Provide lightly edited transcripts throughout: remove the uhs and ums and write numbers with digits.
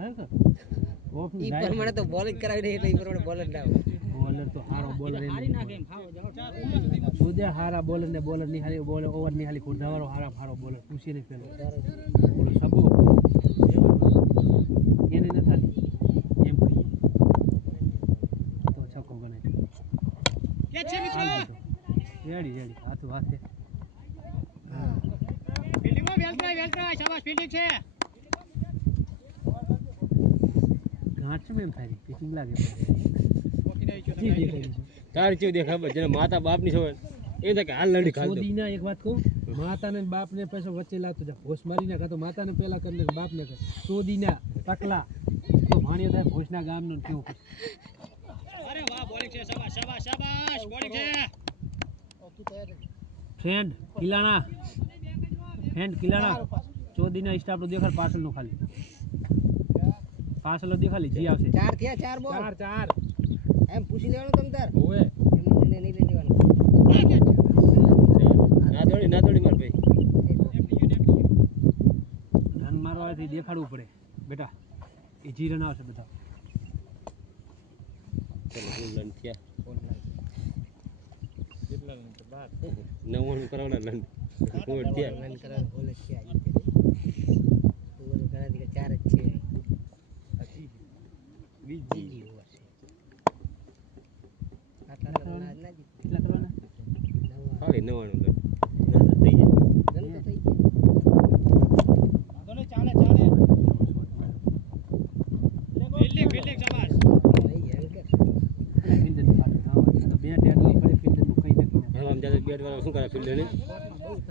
ખરેખર ઓફ ઈ પ્રમાણે તો બોલિંગ કરાવી દે એટલે ઈ પ્રમાણે બોલર ના બોલર તો હારો બોલર સુદે હારા બોલર ને બોલર ની હારી બોલર ઓવર ની હાલી ખુરદાવાળો હારો બોલર પૂછીને પેલો બોલો સબુ એને ન થાલી એમ કહીએ તો છક્કો ગણાય કે છે મિત્રો રેડી હાથું હાથે ફિલ્ડિંગમાં વેલટ્રાય શાબાશ ફિલ્ડિંગ છે ઘાટ છે એમ થાય પિચિંગ લાગે તાર ચેવ દેખા જેને માતા બાપ ની છોડ એ તો કે હાલ લડી ખાલ દો સોદીના એક વાત કહું માતા ને બાપ ને પૈસા વચ્ચે લાવતો જા ભોસ મારી ના કાતો માતા ને પેલા કરીને બાપ ને કર સોદીના ટકલા તો ભાણિયો થાય ભોસના ગામ નું કેવું અરે વાહ બોલિંગ છે શાબાશ શાબાશ શાબાશ બોલિંગ છે ફ્રેન્ડ કિલાણા ચોદીના સ્ટાફ નું દેખાડ પાછળ નું ખાલી પાછળ દેખાલી જી આવશે 4 થયા 4 બોલ 4 એમ પૂછી લેવાનું તમ તાર ઓએ એમને નહીં લઈ લેવાનું ના દોડી માર ભાઈ રન મારવાથી દેખાડવું પડે બેટા એ જી રન આવશે બધા ચલો રન થયા કેટલા રન તો 12 કરવાના રન કોડ થયા રન કરવાનું બોલ છે આજે ઓવર ઘણા દીકે 4 જ છે બીજી ઓવર છે આટલા રન ના જીત કેટલા કરવાના ખાલી 99 રન થઈ જાય રન તો થઈ ચાલે ચાલે ફિલ્ડિંગ શાબાશ ગયા ફિલ્ડર ની પાછળ તો બે ટેટ ની પડે ફિલ્ડર નું કઈ નથી હવામ જાતે બેટ વાળા શું કરે ફિલ્ડર ને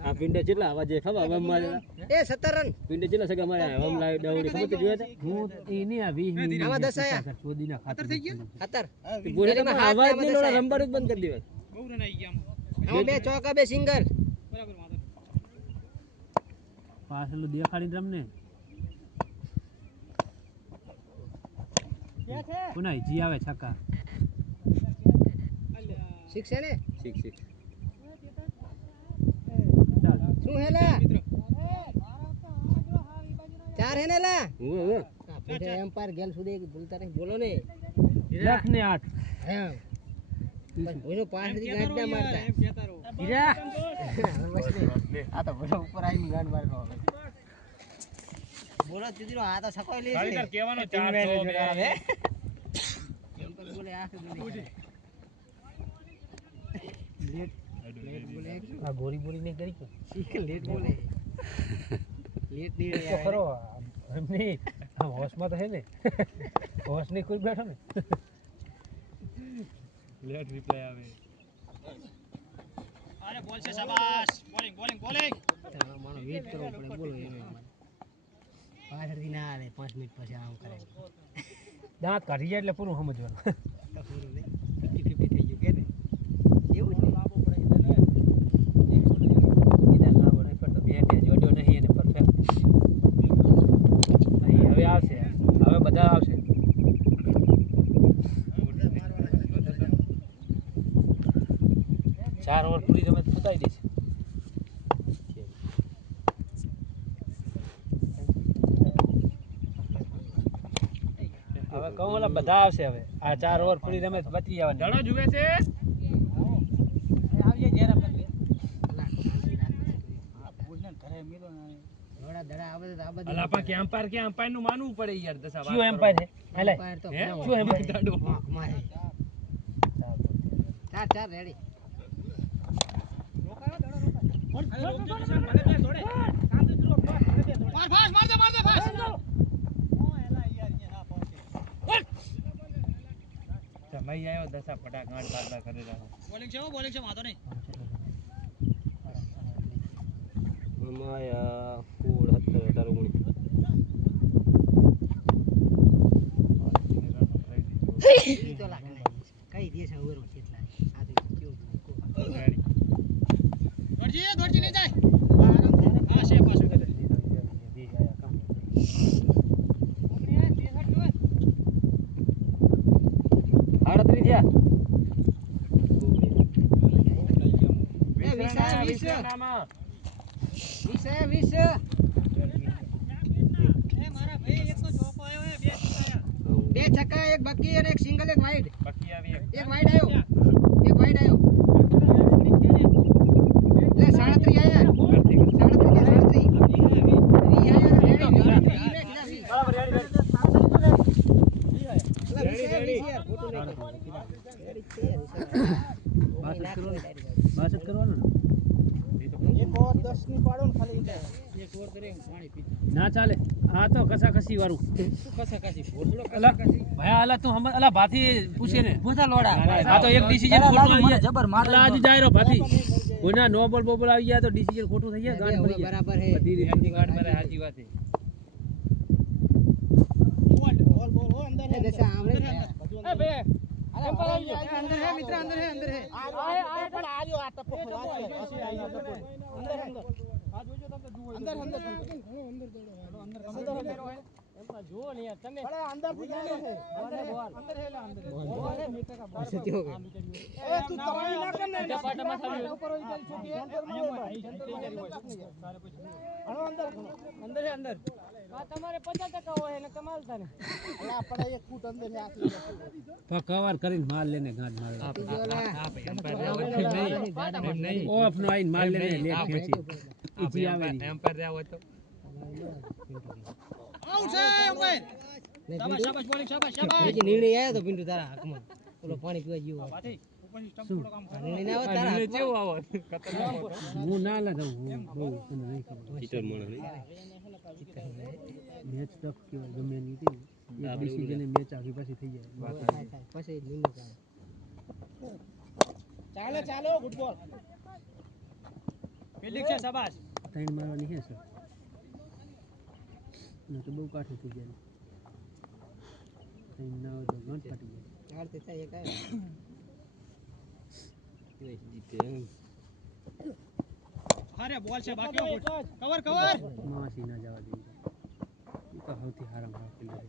આ પિંડે કેટલા આવા જે ખબર હવામ મારે એ 17 રન પિંડે કેટલા સગા મારે હવામ લાવી ડાવડી ખબર તો જોયા હતા હું એ નહીં આ 20 મિનિટ આમાં 10 આયા ચોદીના ખાતર થઈ ગયા 17 બોલેમાં આવાજ નહીં લોડા રંબાડું જ બંધ કરી દેવાય બહુ રન આવી ગયા આમાં બે ચોકા બે સિંગલ બરાબર વાંધો પાછળ દેખાડીને રમને કોના જી આવે છક્કા 6 છે ને 6 ચાલ શું હેલા 4 હે ને લા હું પૂછે એમ્પાયર ગેલ સુધી ભૂલતા નહીં બોલો ને લખ ને 8 હા બસ ઓનો પાસ થી ગાંઠ ના મારતા એમ કહેતા રહો હીરા આ તો બોલો ઉપર આવીને ગાંઠ મારનો બોલો દીદીનો આ તો સકોઈ લે છે કહેવાનો 400 એમ્પાયર બોલે આ કે બોલે લેટ બોલે આ ગોરી બોરી ને કરી કે શીખ લેટ બોલે લેટ નહીં તો ખરો એમને આ હોશમાં તો હે ને હોશ ને કોઈ બેઠો ને લેટ રિપ્લાય આવે અરે બોલ છે શાબાશ બોલિંગ મારો વેઇટ કરવો પડે બોલો એમ પાછળથી ના આવે 5 મિનિટ પછી આમ કરે દાંત કાઢી જાય એટલે પૂરું સમજવાનું તો પૂરું ને 50-50 થઈ ગયું કે ને એવું છે લાવવો પડે એને લાવવો નહીં પડતો બે કે જોડ્યો નહીં એને પરફેક્ટ હવે આવશે હવે બધા આવશે 4 ઓવર પૂરી તમે ફૂટાઈ દેશે હવે કહું ઓલા બધા આવશે હવે આ 4 ઓવર પૂરી તમે બચી જવાની દડો જુએ છે આવીએ ઘેર આપણે ઘોડા દડા આવે તો આ બધું અલા પા કે એમ્પાયર નું માનવું પડે યાર દસા શું એમ્પાયર છે હેલે એમ્પાયર તો શું એમ્પાયર મારે 4 રેડી સમય આવ્યો દસા ફટા ગાંઠ બારડા કરી રહ્યો બોલિંગ છે વાંધો નહીં માયા કોડ 17 18 ઈ તો લાગે કઈ દેશ ઓવર કેટલા આ તો કેવું દોડજી નહીં જાય હા છે પાછું આડત્રી થયા વિશે મારા ભાઈ એક તો ચોકો આવ્યો હે ના ચાલે આ તો કસાકસી વાળું અલા ભાઈ અલા તું હમ અલા ભાથી પૂછે ને પૂછા લોડા આ તો એક ડિસિઝન ખોટું આવી જાય જબર માર આજુ જાય રો ભાથી કોઈના નો બોલ આવી ગયા તો ડિસિઝન ખોટું થઈ જાય ગાંઠ ભરી જાય બરાબર હે બધી રીતે ગાંઠ મારે સાચી વાત છે એ દશા આમણે એ બે અંદર હે મિત્ર અંદર હે અંદર હે તમારે 50% હોય ને કમાલતા ને કવર કરીને માલ લેને ગાંઠ મારે ઓફ નો આઈને માલ લેને લેટ ખેંચી ઈજી આવે એમ્પાયર રહ્યા હોય તો નિર્ણય આવ્યો તો પિન્ટુ તારા હાથમાં ઓલો પાણી પીવા જેવું નિર્ણય ના આવે તારા હાથમાં. કેવું આવો હું ના લગાવું હું બહુ મને નહીં ખબર ચીટર માણસ નહીં મેચ ટફ કહેવાય ગમે એની હતી એક ડિસિઝન મેચ આખી પાછી થઈ જાય પછી નિર્ણય ચાલે ફિલ્ડિંગ છે શાબાશ ત્રણ મારવાની છે સર ના તો બહુ કાઠું થઈ જાય ત્રણ ના હોય તો ગાંઠ ફાટી જાય આરતી થાય એક આવ્યો જીતે અરે બોલ છે બાકી કવર માસી ના જવા દેવી એ તો સૌથી સારા મારા પ્લેયર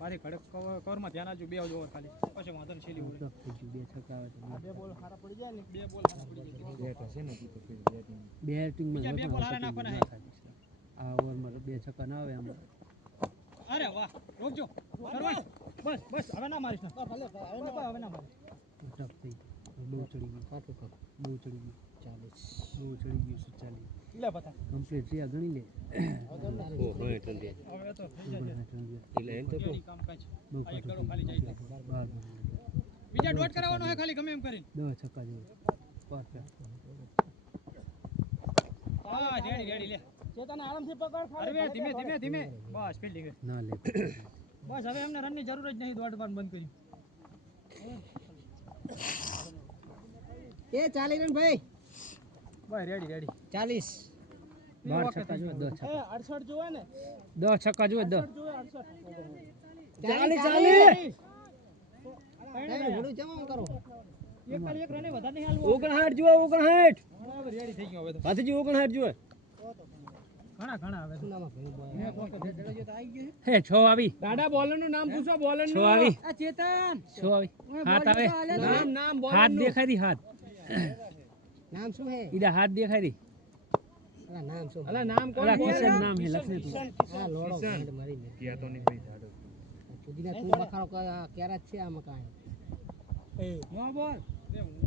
મારી કડક કવર માં ધ્યાન આપજો બે ઓવર ખાલી પછી વાંધો ને છેલ્લી ઓવર ટફ થઈ ગયું બે છક્કા આવે તો બે બોલ હારા પડી જાય ને બે બોલ હારા પડી જાય બેટિંગમાં બીજા બે બોલ હારા નાખવાના હે. આ ઓવરમાં બે છક્કા ના આવે આમાં અરે વાહ રોકજો બસ હવે ના મારીશ ના હવે ના મારીશ ટફ થઈ ગયું બહુ ચડી ગયું કાઠું કાઠું બહુ ચડી ગયું 40 બહુ ચડી ગયું 40 લે બતા કમ્પ્લીટ રહ્યા ગણી લે ઓ હા ઠંડી હવે તો થઈ જશે એટલે એમ તો કહું કામ કાજ બહુ આ એક કાઠું કરો ખાલી જાય છે. બાર બીજા ડોટ કરાવવાનો હે ખાલી ગમે એમ કરીને 10 છક્કા જેવો પરફેક્ટ હા રેડી લે ચેતન આરામથી પકડ અરે ધીમે બસ ફિલ્ડિંગ ના લે બસ હવે એમને રનની જરૂર જ નહીં દોડવાનું બંધ કર્યું એ 40 રન ભાઈ બસ રેડી 40 12 છક્કા જો 10 છક્કા 68 જોવે ને 10 છક્કા જો 10 જોવે 40 ઘોડું જમા કરો એક ખાલી એક રને વધારે નહીં હાલવો 59 જુઓ 59 બરાબર રેડી થઈ ગયો હવે તો ભાતીજી 59 જુઓ ઘણા હવે સુનામાં ભાઈ બોય હે 6 આવી દાદા બોલર નું નામ પૂછો બોલર 6 આવી આ ચેતન 6 આવી હાથ આવે નામ હાથ દેખાઈ દી હાથ નામ શું હે ઈડા હાથ દેખાઈ દી અલા નામ શું અલા નામ અલા કિશન નામ હે લખને તું આ લોડો ગાંઠ મારી લે કિયા તો નહીં ભાઈ જાડો સુધીના તું બખારો ક્યારે જ છે આ મકાન એ નો બોલ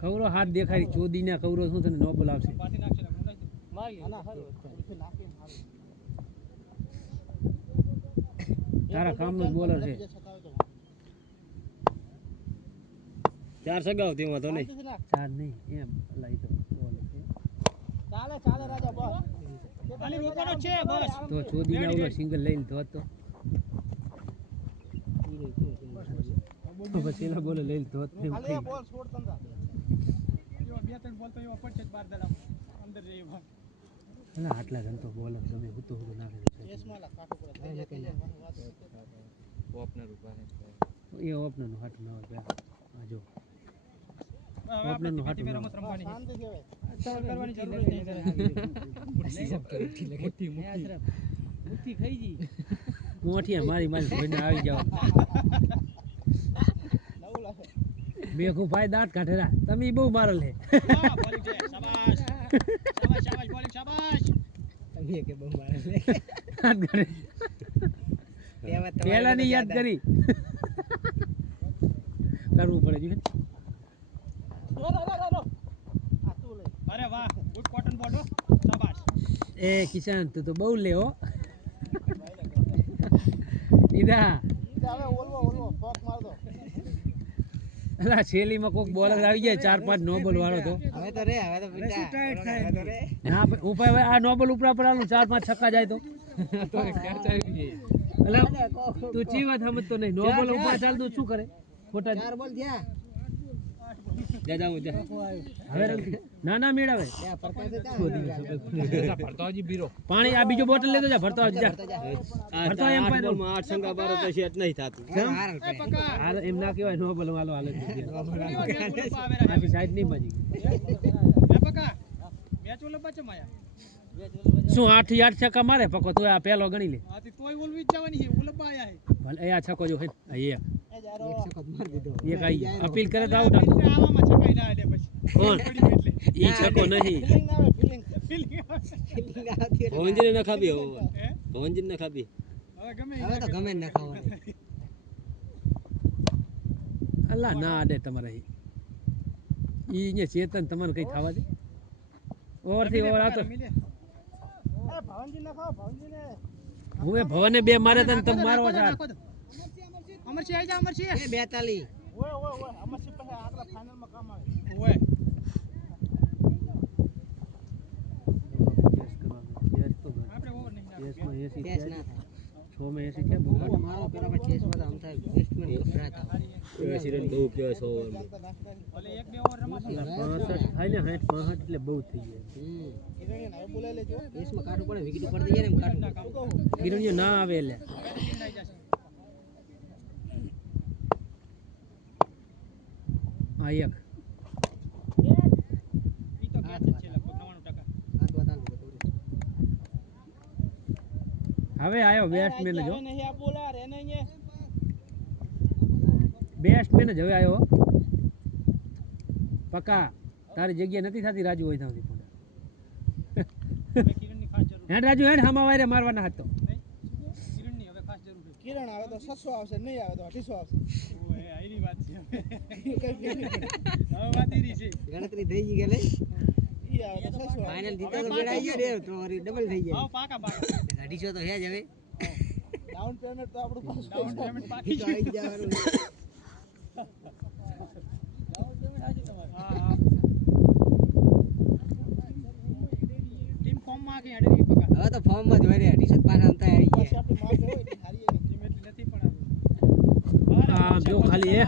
કવરો હાથ દેખાઈ દી ચોદી ના કવરો શું તને નો બોલાવશે પાછી નાખશે મારી તારા કામનો બોલર છે 4 સગાવ તેમાં તો નહીં ચાર નહીં એમ અલા ઈ તો બોલ છે ચાલે રાજા બોલ ખાલી રોકવાનો છે બસ તો ચોદી ના ઓલો સિંગલ લઈને ધોત તો પછી એનો બોલે લઈને ધોત ને એવું થઈ ગયું. છોડ તંદા એવા બે ત્રણ બોલ તો એવા પડશે જ બાર દાડા અંદર રે એવા અલા આટલા જણ તો બોલર ગમે હું તો નાખે છે ઓપનર ઉપર એ ઓપનર નું હાથ ના હોય આ જો ઓપનર નું હાથ ના રમત રમવાની કરવાની જરૂર જ નહીં મુઠ્ઠી ખાઈ જી મોઠિયા મારી ભાઈને આવી જાવ બેખું ભાઈ દાંત કાઢેલા તમે બહુ મારો લે હા બોલિંગ છે શાબાશ બોલિંગ શાબાશ તમે કે બહુ મારે લે હાથ કાઢે તેમાં પહેલા ની યાદ કરી કરવું પડે જો અરે વાહ ગુડ કોટન બોલ હો શાબાશ એ કિશન તું તો બહુ લે હો ઈદા હવે ઓલવો પોક માર દો અલા શેલીમાં કોક બોલર આવી જાય 4-5 નો બોલ વાળો તો હવે તો રે હવે તો પીટા હવે તો રે ના ઉપર હવે આ નો બોલ ઉપરા પર આલું 4-5 છક્કા જાય તો અલા તું ચી વાત સમજતો નહીં નો બોલ ઉપર ચાલ તો શું કરે ખોટા 4 બોલ થયા જા જાઉં જા હવે રમતી ના ના મેળાવે ત્યાં પ્રકાશે ત્યાં ભરતાજી બીરો પાણી આ બીજો બોટલ લેતો જા ભરતાજી જા ભરતા એમ પાડો બોલમાં 8 શંકા બારો તો સેટ નહીં થાતું હાલ એમ ના કહેવાય નો બોલ હાલો હાલે આથી સાઈડ નહીં બાજી શું 8 થી 8 છક્કા મારે પકો તો આ પહેલો ગણી લે ભલે એ આ છક્કો જો હે આ એક માર દીધો એક આઈ ગયા. અપીલ કરે તો આઉટ કોણ ઈ છક્કો નહીં ભવનજીને ન ખાબી હવે ભવનજીને ન ખાબી હવે તો ગમે ન ખાવાનું અલ્લા ના આડે તમારે ઈ ને ચેતન તમને કઈ ખાવા દે ઓવર થી ઓવર આવતો હું એ ભવને બે મારે તને તમે મારવો ચાર અમરસિંહ આઈ જા અમરસિંહ એ 42 ઓય અમરસિંહ પાસે આગલા ફાઇનલ માં કામ આવે ઓય આપણે ઓવર નહીં કેસ ના થાય 6 માં 80 છે બહુ મારો પેલા પર ચેસમાં તો આમ થાય બેસ્ટમેન ગભરાતા સિરન બહુ કેસ ઓવરમાં ભલે 1-2 ઓવર રમાશે 65 થાય ને 65 એટલે બહુ થઈ જાય કેસમાં કાઢવું પડે વિકેટ પડી જાય ને એમ કાઢવું ગિરણીઓ ના આવે એટલે આ એક ઈ તો કેચ જ છે લગભગ 99% હાથ વાતાનું થોડું હવે આયો બેટ્સમેન જો નહીં આ બોલર એને અહીંયા બેટ્સમેન જ હવે આયો પક્કા તારી જગ્યા નથી થતી રાજુ હોય ત્યાંથી પણ કિરણની ખાસ જરૂર હેડ રાજુ હેડ હામા વાયરે મારવાના હતો કિરણની હવે ખાસ જરૂર છે કિરણ આવે તો 600 આવશે નહીં આવે તો 800 આવશે ઓય આઈની વાત છે હવે વાત ઈરી છે ગણતરી થઈ ગઈ ગલે ઈ આવે તો 600 ફાઇનલ જીતો તો બેડા આવી ગયો રે તો વળી ડબલ થઈ જાય આવ પાકા 250 તો હે જ હવે ડાઉન પેમેન્ટ તો આપણું પાસ ડાઉન પેમેન્ટ તો બાકી આવી જવાનું ટીમ ફોર્મ માં કે અડરી પકા હવે તો ફોર્મ માં જ હોય રે ટી-શર્ટ પાછા આમ થાય આવી ગયા આપણી માર્ક હોય ટીમ એટલી નથી પણ આમ જો ખાલી એ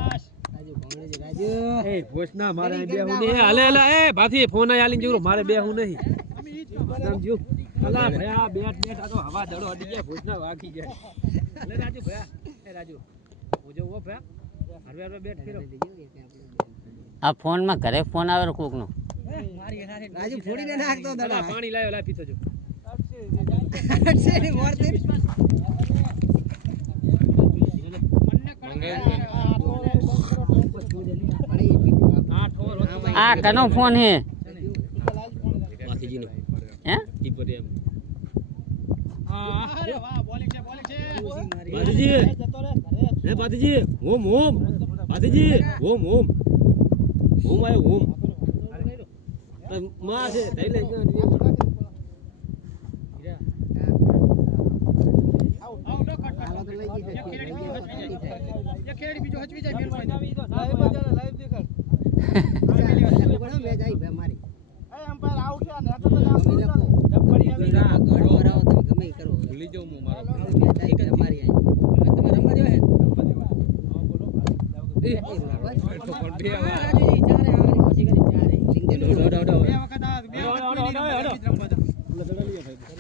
રાજુ ભંગડે છે રાજુ એ ભોસના મારે બે હું નહીં હાલે હાલે એ ભાથી ફોન આલીને જોરો મારે બે હું નહીં અમે ઈ જ કહો નામ જો અલા ભયા બેટ આ તો હવા દડો અડી ગયા ભોસના વાગી જાય લે રાજુ ભયા એ રાજુ હું જો ઓ ભયા હરવે હરવે બેટ ફેરો આ ફોનમાં ઘરે ફોન આવે કોકનો રાજુ ફોડીને નાખતો અલા દડા પાણી લાવ્યો લા પીતો જો છે ને મોરતે આ ઠોર હતો આ કનો ફોન હે માથીજીનો હે કીપર એમ અરે વાહ બોલિંગ છે માથીજી હે માથીજી ઓમ ઓમ માથીજી ઓમ ઓમ ઓમ આયો ઓમ માં છે થઈ લે આવ ડો કટ હાલો તો લઈ ગઈ છે એક ખેડી બીજો હચવી જાય ફેર હોય લાઈવ દેખાડ મેચ આવી ભાઈ મારી એ અમ્પાયર આઉટ છે ને તો ગમે લખો ડબ્બડી આવી ના ગળો કરાવો તમે ગમે ઈ કરો ભૂલી જાઉં હું મારો મેચ આવી ભાઈ મારી આવી હવે તમે રમવા દેવા હે હા બોલો બે વાર રાજુજી ચારે આવવાની કોશિશ કરી ચારે લિંક દે ડો ડો ડો બે વખત આ બે વખત હડો, હડો, હડો, હડો. રમવા દો. દડા લઈએ ભાઈ